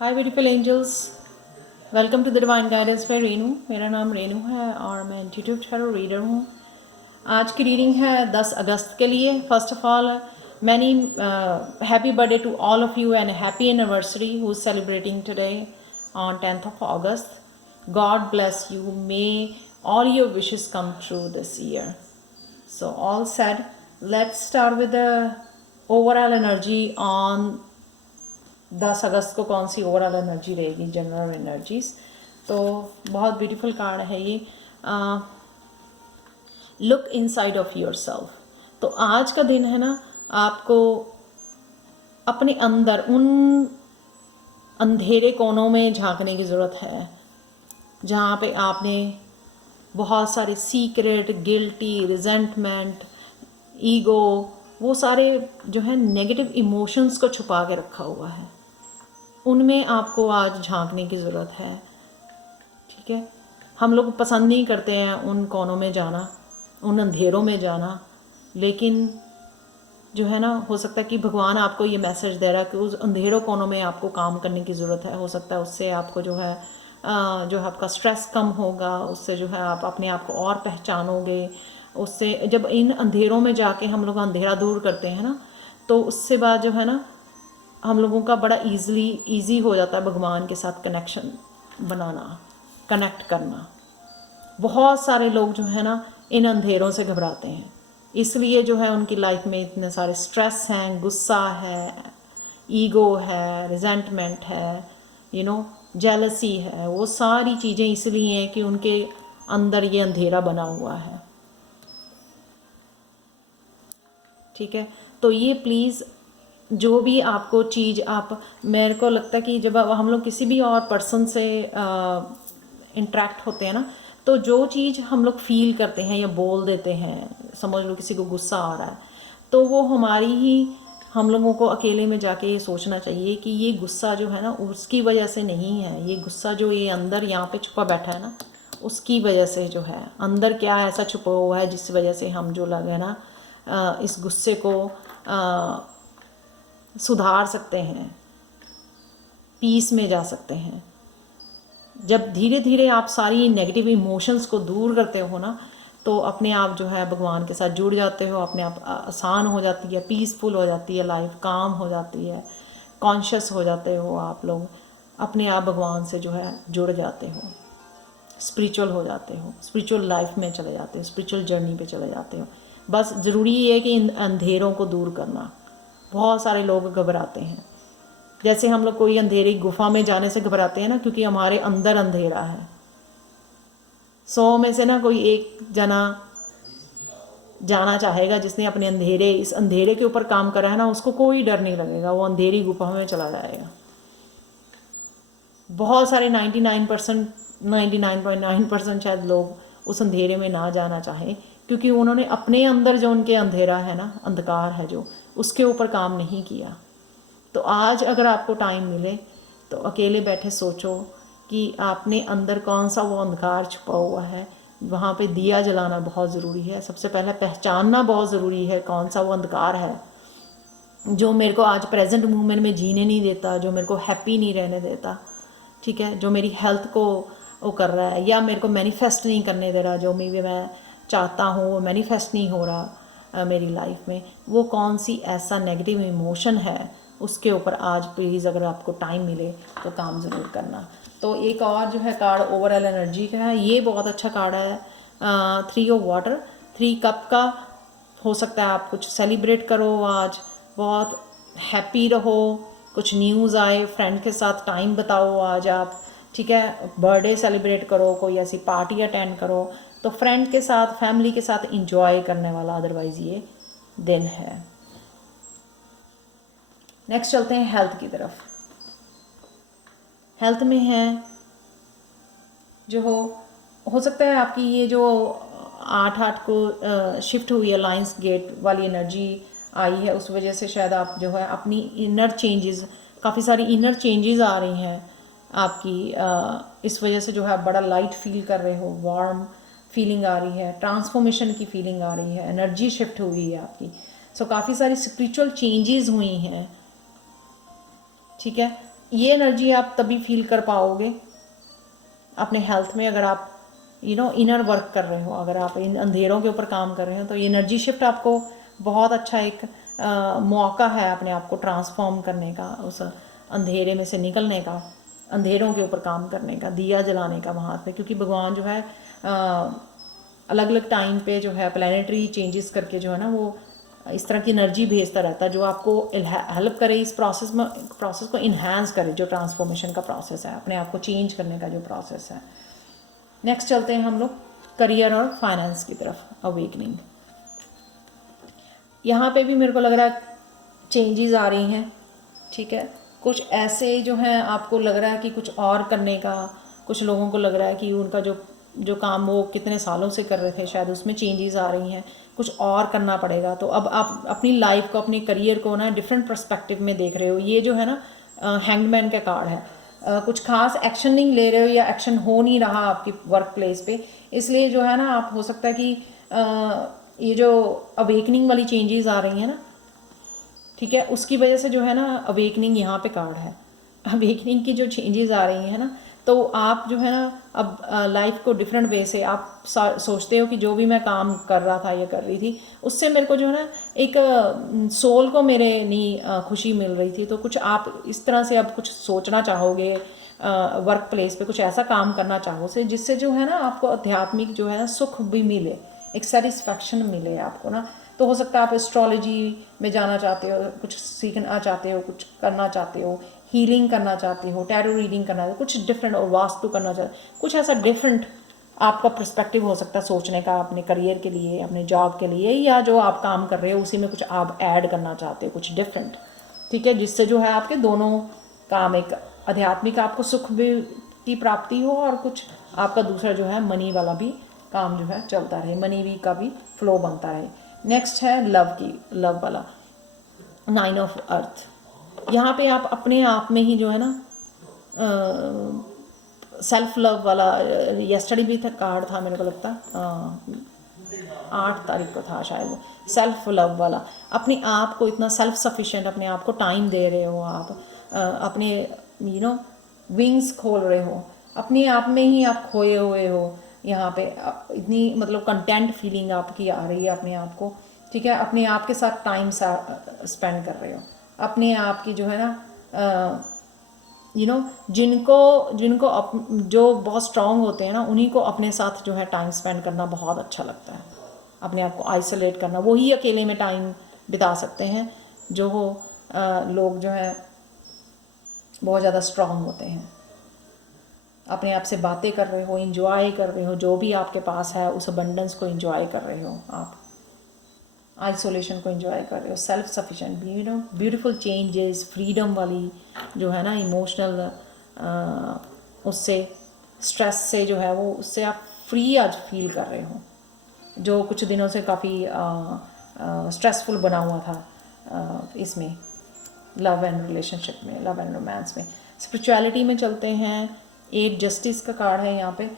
Hi beautiful angels, welcome to the divine guidance by Renu. मेरा नाम रेनू है और मैं इंट्यूटिव टैरो रीडर हूँ। आज की रीडिंग है 10 अगस्त के लिए। First of all many happy birthday to all of you and happy anniversary who is celebrating today on 10th of August. God bless you. May all your wishes come true this year. So all said, let's start with the overall energy on 10 अगस्त को कौन सी overall energy रहेगी, general energies. तो बहुत beautiful card है ये, look inside of your self. तो आज का दिन है ना, आपको अपने अंदर उन अंधेरे कोनों में झांकने की ज़रूरत है जहाँ पे आपने बहुत सारे सीक्रेट, गिल्टी, रिजेंटमेंट, ईगो, वो सारे जो है नेगेटिव इमोशंस को छुपा के रखा हुआ है। उनमें आपको आज झांकने की ज़रूरत है। ठीक है, हम लोग पसंद नहीं करते हैं उन कोनों में जाना, उन अंधेरों में जाना, लेकिन जो है ना, हो सकता है कि भगवान आपको ये मैसेज दे रहा है कि उस अंधेरों कोनों में आपको काम करने की ज़रूरत है। हो सकता है उससे आपको जो है आपका स्ट्रेस कम होगा, उससे जो है आप अपने आप को और पहचानोगे। उससे जब इन अंधेरों में जाके हम लोग अंधेरा दूर करते हैं ना, तो उससे बाद जो है ना, हम लोगों का बड़ा ईजी हो जाता है भगवान के साथ कनेक्शन बनाना, कनेक्ट करना। बहुत सारे लोग जो है ना इन अंधेरों से घबराते हैं, इसलिए जो है उनकी लाइफ में इतने सारे स्ट्रेस हैं, गुस्सा है, ईगो है, रिजेंटमेंट है, जेलसी है। वो सारी चीज़ें इसलिए हैं कि उनके अंदर ये अंधेरा बना हुआ है। ठीक है, तो ये प्लीज़ जो भी आपको चीज़ मेरे को लगता है कि जब हम लोग किसी भी और पर्सन से इंटरेक्ट होते हैं ना, तो जो चीज़ हम लोग फील करते हैं या बोल देते हैं, समझ लो किसी को गुस्सा आ रहा है, तो वो हमारी ही, हम लोगों को अकेले में जाके ये सोचना चाहिए कि ये गुस्सा जो है ना उसकी वजह से नहीं है। ये गुस्सा जो ये अंदर यहाँ पे छुपा बैठा है ना, उसकी वजह से जो है अंदर क्या ऐसा छुपा हुआ है जिस वजह से हम जो लगे ना इस गुस्से को सुधार सकते हैं, पीस में जा सकते हैं। जब धीरे धीरे आप सारी नेगेटिव इमोशंस को दूर करते हो ना, तो अपने आप जो है भगवान के साथ जुड़ जाते हो, अपने आप आसान हो जाती है, पीसफुल हो जाती है लाइफ, काम हो जाती है, कॉन्शियस हो जाते हो आप लोग, अपने आप भगवान से जो है जुड़ जाते हो, स्पिरिचुअल हो जाते हो, स्पिरिचुअल लाइफ में चले जाते हो, स्पिरिचुअल जर्नी पे चले जाते हो। बस ज़रूरी ये है कि इन अंधेरों को दूर करना। बहुत सारे लोग घबराते हैं, जैसे हम लोग कोई अंधेरी गुफा में जाने से घबराते हैं ना, क्योंकि हमारे अंदर अंधेरा है। 100 में से ना कोई एक जना जाना चाहेगा जिसने अपने इस अंधेरे के ऊपर काम करा है ना, उसको कोई डर नहीं लगेगा, वो अंधेरी गुफा में चला जाएगा। बहुत सारे 99.9% शायद लोग उस अंधेरे में ना जाना चाहें, क्योंकि उन्होंने अपने अंदर जो उनके अंधेरा है ना, अंधकार है जो, उसके ऊपर काम नहीं किया। तो आज अगर आपको टाइम मिले तो अकेले बैठे सोचो कि आपने अंदर कौन सा वो अंधकार छुपा हुआ है। वहाँ पे दिया जलाना बहुत ज़रूरी है। सबसे पहले पहचानना बहुत ज़रूरी है कौन सा वो अंधकार है जो मेरे को आज प्रेजेंट मोमेंट में जीने नहीं देता, जो मेरे को हैप्पी नहीं रहने देता। ठीक है, जो मेरी हेल्थ को वो कर रहा है, या मेरे को मैनिफेस्ट नहीं करने दे रहा, जो मैं चाहता हूँ वो मैनिफेस्ट नहीं हो रहा मेरी लाइफ में। वो कौन सी ऐसा नेगेटिव इमोशन है, उसके ऊपर आज प्लीज़ अगर आपको टाइम मिले तो काम ज़रूर करना। तो एक और जो है कार्ड ओवरऑल एनर्जी का है, ये बहुत अच्छा कार्ड है, 3 ऑफ वाटर, 3 कप का। हो सकता है आप कुछ सेलिब्रेट करो आज, बहुत हैप्पी रहो, कुछ न्यूज़ आए, फ्रेंड के साथ टाइम बताओ आज आप। ठीक है, बर्थडे सेलिब्रेट करो, कोई ऐसी पार्टी अटेंड करो, तो फ्रेंड के साथ, फैमिली के साथ इंजॉय करने वाला अदरवाइज़ ये दिन है। नेक्स्ट चलते हैं हेल्थ की तरफ। हेल्थ में है जो हो सकता है आपकी ये जो 8-8 को शिफ्ट हुई है, लाइंस गेट वाली एनर्जी आई है, उस वजह से शायद आप जो है अपनी इनर चेंजेस, काफ़ी सारी इनर चेंजेस आ रही हैं आपकी। इस वजह से जो है आप बड़ा लाइट फील कर रहे हो, वार्म फीलिंग आ रही है, ट्रांसफॉर्मेशन की फीलिंग आ रही है, एनर्जी शिफ्ट हुई है आपकी। सो काफ़ी सारी स्पिरिचुअल चेंजेस हुई हैं। ठीक है, ये एनर्जी आप तभी फील कर पाओगे अपने हेल्थ में, अगर आप इनर वर्क कर रहे हो, अगर आप इन अंधेरों के ऊपर काम कर रहे हो, तो ये एनर्जी शिफ्ट आपको बहुत अच्छा एक मौका है अपने आप को ट्रांसफॉर्म करने का, उस अंधेरे में से निकलने का, अंधेरों के ऊपर काम करने का, दिया जलाने का वहाँ पे। क्योंकि भगवान जो है अलग अलग टाइम पे जो है प्लानिटरी चेंजेस करके जो है ना वो इस तरह की एनर्जी भेजता रहता है जो आपको हेल्प करे इस प्रोसेस को इन्हांस करे, जो ट्रांसफॉर्मेशन का प्रोसेस है, अपने आप को चेंज करने का जो प्रोसेस है। नेक्स्ट चलते हैं हम लोग करियर और फाइनेंस की तरफ, अवेकनिंग। यहाँ पे भी मेरे को लग रहा है चेंजेस आ रही हैं, ठीक है। कुछ ऐसे जो हैं आपको लग रहा है कि कुछ और करने का, कुछ लोगों को लग रहा है कि उनका जो काम वो कितने सालों से कर रहे थे शायद उसमें चेंजेस आ रही हैं, कुछ और करना पड़ेगा। तो अब आप अपनी लाइफ को, अपने करियर को ना डिफरेंट पर्सपेक्टिव में देख रहे हो। ये जो है ना हैंगमैन का कार्ड है। कुछ खास एक्शन नहीं ले रहे हो या एक्शन हो नहीं रहा आपकी वर्क प्लेस पे, इसलिए जो है ना आप हो सकता है कि ये जो अवेकनिंग वाली चेंजेस आ रही हैं ना, ठीक है, उसकी वजह से जो है ना अवेकनिंग यहाँ पे कार्ड है। अवेकनिंग की जो चेंजेस आ रही हैं ना, तो आप जो है ना अब लाइफ को डिफरेंट वे से आप सोचते हो कि जो भी मैं काम कर रहा था या कर रही थी उससे मेरे को जो है ना एक सोल को मेरे नहीं खुशी मिल रही थी। तो कुछ आप इस तरह से अब कुछ सोचना चाहोगे, वर्क प्लेस पे कुछ ऐसा काम करना चाहो से जिससे जो है ना आपको आध्यात्मिक जो है ना सुख भी मिले, एक सेटिस्फैक्शन मिले आपको ना। तो हो सकता है आप एस्ट्रोलॉजी में जाना चाहते हो, कुछ सीखना चाहते हो, कुछ करना चाहते हो, हीलिंग करना चाहते हो, टैरो रीडिंग करना चाहते हो, कुछ डिफरेंट, और वास्तु करना चाहते हो, कुछ ऐसा डिफरेंट आपका पर्सपेक्टिव हो सकता है सोचने का अपने करियर के लिए, अपने जॉब के लिए, या जो आप काम कर रहे हो उसी में कुछ आप ऐड करना चाहते हो, कुछ डिफरेंट, ठीक है, जिससे जो है आपके दोनों काम, एक आध्यात्मिक आपको सुख भी की प्राप्ति हो और कुछ आपका दूसरा जो है मनी वाला भी काम जो है चलता रहे, मनी भी का भी फ्लो बनता रहे। नेक्स्ट है लव वाला 9 ऑफ अर्थ। यहाँ पे आप अपने आप में ही जो है ना सेल्फ लव वाला, यस्टरडे भी था कार्ड था मेरे को लगता 8 तारीख को था शायद, सेल्फ लव वाला। अपने आप को इतना सेल्फ सफिशिएंट, अपने आप को टाइम दे रहे हो आप, अपने विंग्स खोल रहे हो, अपने आप में ही आप खोए हुए हो यहाँ पे, इतनी मतलब कंटेंट फीलिंग आपकी आ रही है अपने आप को, ठीक है, अपने आप के साथ टाइम स्पेंड कर रहे हो, अपने आप की जो है ना जिनको जो बहुत स्ट्रांग होते हैं ना उन्हीं को अपने साथ जो है टाइम स्पेंड करना बहुत अच्छा लगता है। अपने आप को आइसोलेट करना, वही अकेले में टाइम बिता सकते हैं जो लोग जो है बहुत ज़्यादा स्ट्रांग होते हैं। अपने आप से बातें कर रहे हो, इंजॉय कर रहे हो, जो भी आपके पास है उस अबंडेंस को इंजॉय कर रहे हो, आप आइसोलेशन को एंजॉय कर रहे हो, self sufficient, beautiful changes, freedom वाली जो है ना इमोशनल, उससे स्ट्रेस से जो है वो उससे आप फ्री आज फील कर रहे हो, जो कुछ दिनों से काफ़ी स्ट्रेसफुल बना हुआ था इसमें लव एंड रिलेशनशिप में, लव एंड रोमांस में। स्पिरिचुअलिटी में चलते हैं, 8 जस्टिस का कार्ड है यहाँ पे।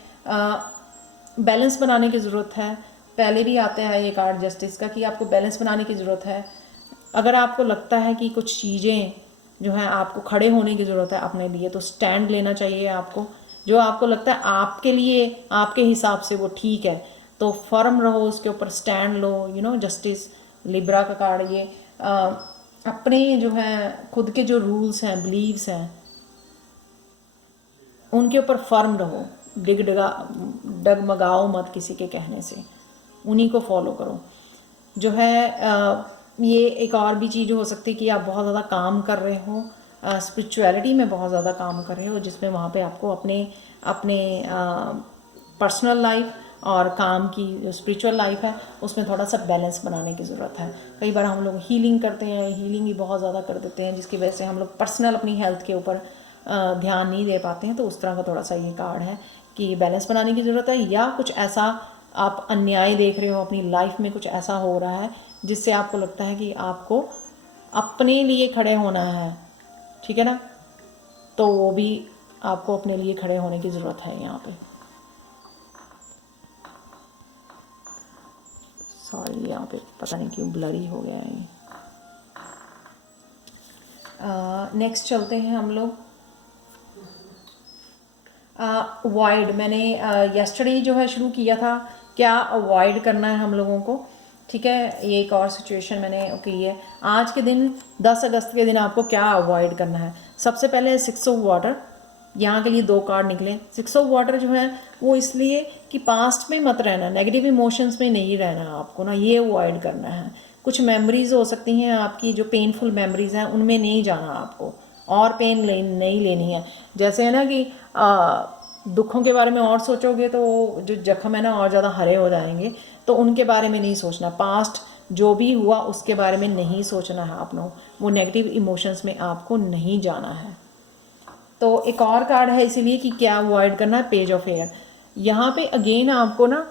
बैलेंस बनाने की ज़रूरत है, पहले भी आता है ये कार्ड जस्टिस का कि आपको बैलेंस बनाने की ज़रूरत है। अगर आपको लगता है कि कुछ चीज़ें जो है आपको खड़े होने की ज़रूरत है अपने लिए, तो स्टैंड लेना चाहिए आपको, जो आपको लगता है आपके लिए आपके हिसाब से वो ठीक है, तो फर्म रहो, उसके ऊपर स्टैंड लो। जस्टिस लिब्रा का कार्ड ये अपने जो है खुद के जो रूल्स हैं, बिलीव्स हैं, उनके ऊपर फर्म रहो, डगमगाओ मत किसी के कहने से, उन्हीं को फॉलो करो। जो है ये एक और भी चीज़ हो सकती है कि आप बहुत ज़्यादा काम कर रहे हो, स्पिरिचुअलिटी में बहुत ज़्यादा काम कर रहे हो, जिसमें वहाँ पे आपको अपने पर्सनल लाइफ और काम की जो स्पिरिचुअल लाइफ है उसमें थोड़ा सा बैलेंस बनाने की ज़रूरत है। कई बार हम लोग हीलिंग करते हैं, हीलिंग भी बहुत ज़्यादा कर देते हैं, जिसकी वजह से हम लोग पर्सनल अपनी हेल्थ के ऊपर ध्यान नहीं दे पाते हैं। तो उस तरह का थोड़ा सा ये कार्ड है कि बैलेंस बनाने की ज़रूरत है, या कुछ ऐसा आप अन्याय देख रहे हो अपनी लाइफ में, कुछ ऐसा हो रहा है जिससे आपको लगता है कि आपको अपने लिए खड़े होना है, ठीक है ना, तो वो भी आपको अपने लिए खड़े होने की ज़रूरत है यहाँ पे। सॉरी यहाँ पे पता नहीं क्यों ब्लरी हो गया है। नेक्स्ट चलते हैं हम लोग अवॉइड, मैंने यस्टरडे जो है शुरू किया था, क्या अवॉइड करना है हम लोगों को, ठीक है। ये एक और सिचुएशन मैंने की है। आज के दिन 10 अगस्त के दिन आपको क्या अवॉइड करना है। सबसे पहले 6 ऑफ वाटर, यहाँ के लिए 2 कार्ड निकले। 6 ऑफ वाटर जो है वो इसलिए कि पास्ट में मत रहना, नेगेटिव इमोशंस में नहीं रहना आपको ना, ये अवॉइड करना है। कुछ मेमोरीज हो सकती हैं आपकी जो पेनफुल मेमोरीज हैं, उनमें नहीं जाना आपको, और पेन नहीं लेनी है। जैसे है ना कि दुखों के बारे में और सोचोगे तो जो जख्म है ना और ज़्यादा हरे हो जाएंगे, तो उनके बारे में नहीं सोचना। पास्ट जो भी हुआ उसके बारे में नहीं सोचना है आपको, वो नेगेटिव इमोशंस में आपको नहीं जाना है। तो एक और कार्ड है इसीलिए कि क्या अवॉइड करना है, पेज ऑफ एयर। यहाँ पे अगेन आपको ना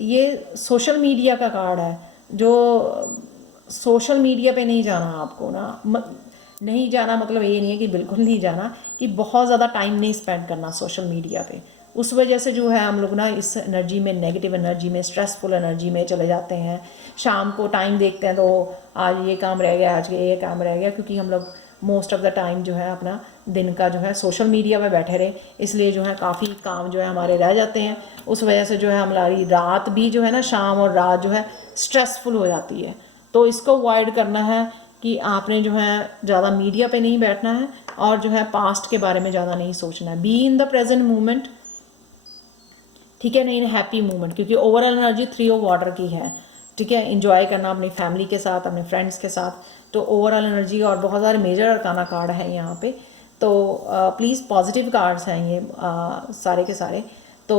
ये सोशल मीडिया का कार्ड है, जो सोशल मीडिया पे नहीं जाना आपको ना, नहीं जाना मतलब ये नहीं है कि बिल्कुल नहीं जाना, कि बहुत ज़्यादा टाइम नहीं स्पेंड करना सोशल मीडिया पे। उस वजह से जो है हम लोग ना इस एनर्जी में, नेगेटिव एनर्जी में, स्ट्रेसफुल एनर्जी में चले जाते हैं। शाम को टाइम देखते हैं तो आज ये काम रह गया, आज ये काम रह गया, क्योंकि हम लोग मोस्ट ऑफ द टाइम जो है अपना दिन का जो है सोशल मीडिया पे बैठे रहे, इसलिए जो है काफ़ी काम जो है हमारे रह जाते हैं। उस वजह से जो है हमारी रात भी जो है ना, शाम और रात जो है स्ट्रेसफुल हो जाती है। तो इसको अवॉइड करना है कि आपने जो है ज़्यादा मीडिया पे नहीं बैठना है, और जो है पास्ट के बारे में ज़्यादा नहीं सोचना है। Be in the present moment, ठीक है, नहीं हैप्पी मोमेंट, क्योंकि ओवरऑल एनर्जी 3 ऑफ वाटर की है, ठीक है। इंजॉय करना अपनी फैमिली के साथ, अपने फ्रेंड्स के साथ, तो ओवरऑल एनर्जी। और बहुत सारे मेजर अरकाना कार्ड हैं यहाँ पे, तो प्लीज़ पॉजिटिव कार्ड्स हैं ये सारे के सारे। तो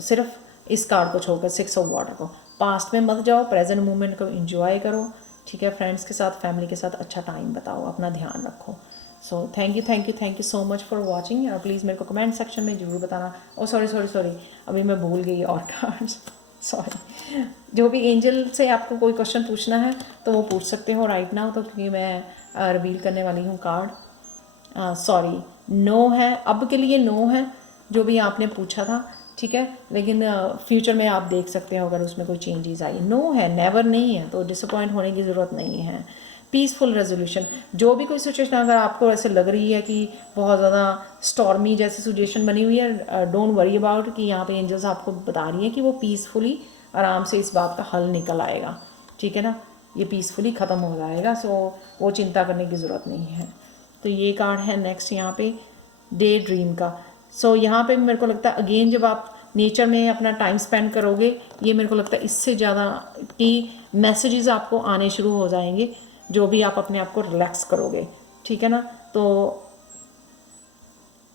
सिर्फ इस कार्ड को छोड़कर 6 ऑफ वाटर को, पास्ट में मत जाओ, प्रेजेंट मोमेंट को इंजॉय करो, ठीक है। फ्रेंड्स के साथ, फैमिली के साथ अच्छा टाइम बताओ, अपना ध्यान रखो। So thank you so much for watching. और प्लीज़ मेरे को कमेंट सेक्शन में ज़रूर बताना। ओ सॉरी, अभी मैं भूल गई और कार्ड्स, सॉरी। जो भी एंजल से आपको कोई क्वेश्चन पूछना है तो वो पूछ सकते हो राइट नाउ, तो क्योंकि मैं रिवील करने वाली हूँ कार्ड। सॉरी, नो है, अब के लिए नो है जो भी आपने पूछा था, ठीक है। लेकिन फ्यूचर में आप देख सकते हो अगर उसमें कोई चेंजेस आई। नो है, नेवर नहीं है, तो डिसअपॉइंट होने की ज़रूरत नहीं है। पीसफुल रेजोल्यूशन, जो भी कोई सिचुएशन अगर आपको ऐसे लग रही है कि बहुत ज़्यादा स्टॉर्मी जैसी सिचुएशन बनी हुई है, डोंट वरी अबाउट, कि यहाँ पे एंजल्स आपको बता रही है कि वो पीसफुली आराम से इस बात का हल निकल आएगा, ठीक है ना, ये पीसफुली ख़त्म हो जाएगा। सो वो चिंता करने की ज़रूरत नहीं है। तो ये कार्ड है नेक्स्ट यहाँ पे डे ड्रीम का। सो यहाँ पे मेरे को लगता है अगेन जब आप नेचर में अपना टाइम स्पेंड करोगे, ये मेरे को लगता है इससे ज़्यादा कि मैसेजेस आपको आने शुरू हो जाएंगे, जो भी आप अपने आप को रिलैक्स करोगे, ठीक है ना। तो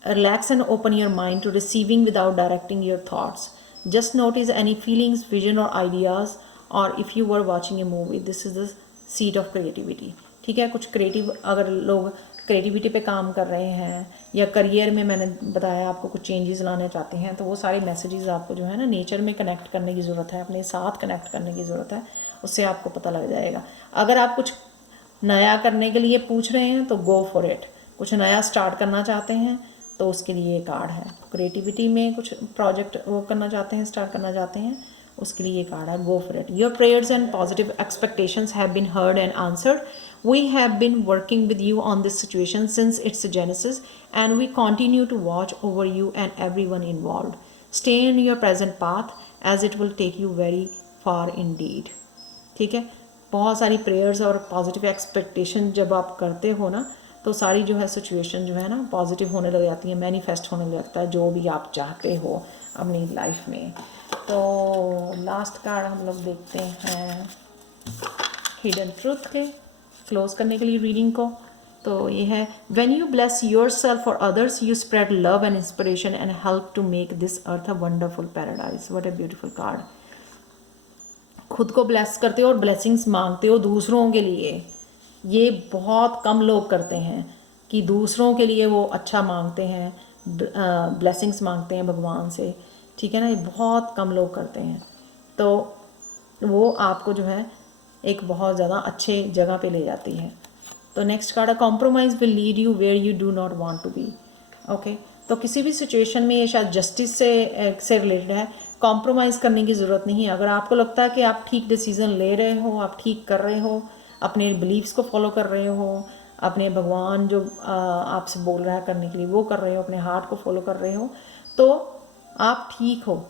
relax and open your mind to receiving without directing your thoughts. Just notice any feelings, vision और आइडियाज़, और if you were watching a movie, this is the seed of creativity, ठीक है। कुछ क्रिएटिव, अगर लोग क्रिएटिविटी पे काम कर रहे हैं या करियर में, मैंने बताया आपको कुछ चेंजेस लाने चाहते हैं, तो वो सारे मैसेजेस आपको जो है ना नेचर में कनेक्ट करने की ज़रूरत है, अपने साथ कनेक्ट करने की ज़रूरत है, उससे आपको पता लग जाएगा। अगर आप कुछ नया करने के लिए पूछ रहे हैं तो गो फॉर इट, कुछ नया स्टार्ट करना चाहते हैं तो उसके लिए ये कार्ड है। क्रिएटिविटी में कुछ प्रोजेक्ट वो करना चाहते हैं, स्टार्ट करना चाहते हैं, उसके लिए ये कार्ड है, go for it. Your prayers and positive expectations have been heard and answered. We have been working with you on this situation since its genesis, and we continue to watch over you and everyone involved. Stay in your present path as it will take you very far indeed. ठीक है, बहुत सारी prayers और positive expectation जब आप करते हो ना, तो सारी जो है सिचुएशन जो है ना पॉजिटिव होने लग जाती है, मैनिफेस्ट होने लगता है जो भी आप चाहते हो अपनी लाइफ में। तो लास्ट कार्ड हम लोग देखते हैं हिडन ट्रूथ के क्लोज करने के लिए रीडिंग को। तो ये है, when you bless yourself for others you spread love and inspiration and help to make this earth a wonderful paradise. What a beautiful card. खुद को ब्लेस करते हो और ब्लेसिंग्स मांगते हो दूसरों के लिए, ये बहुत कम लोग करते हैं कि दूसरों के लिए वो अच्छा मांगते हैं, ब्लेसिंग्स मांगते हैं भगवान से, ठीक है ना, ये बहुत कम लोग करते हैं। तो वो आपको जो है एक बहुत ज़्यादा अच्छे जगह पे ले जाती है। तो नेक्स्ट कार्ड है, compromise will lead you where you do not want to be. Okay, तो किसी भी सिचुएशन में ये शायद जस्टिस से रिलेटेड है, कॉम्प्रोमाइज़ करने की ज़रूरत नहीं है। अगर आपको लगता है कि आप ठीक डिसीज़न ले रहे हो, आप ठीक कर रहे हो, अपने बिलीव्स को फॉलो कर रहे हो, अपने भगवान जो आपसे बोल रहा है करने के लिए वो कर रहे हो, अपने हार्ट को फॉलो कर रहे हो, तो आप ठीक हो।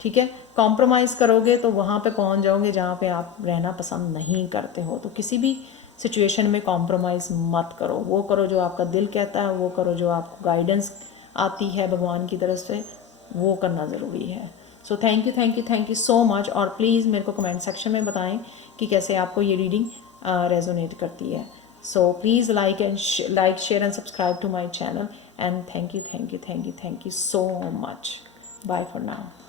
ठीक है, कॉम्प्रोमाइज़ करोगे तो वहाँ पे पहुँच जाओगे जहाँ पे आप रहना पसंद नहीं करते हो। तो किसी भी सिचुएशन में कॉम्प्रोमाइज़ मत करो, वो करो जो आपका दिल कहता है, वो करो जो आपको गाइडेंस आती है भगवान की तरफ से, वो करना ज़रूरी है। So thank you so much. और प्लीज़ मेरे को कमेंट सेक्शन में बताएं कि कैसे आपको ये रीडिंग रेजोनेट करती है। So please like share and subscribe to my channel and thank you so much. Bye for now.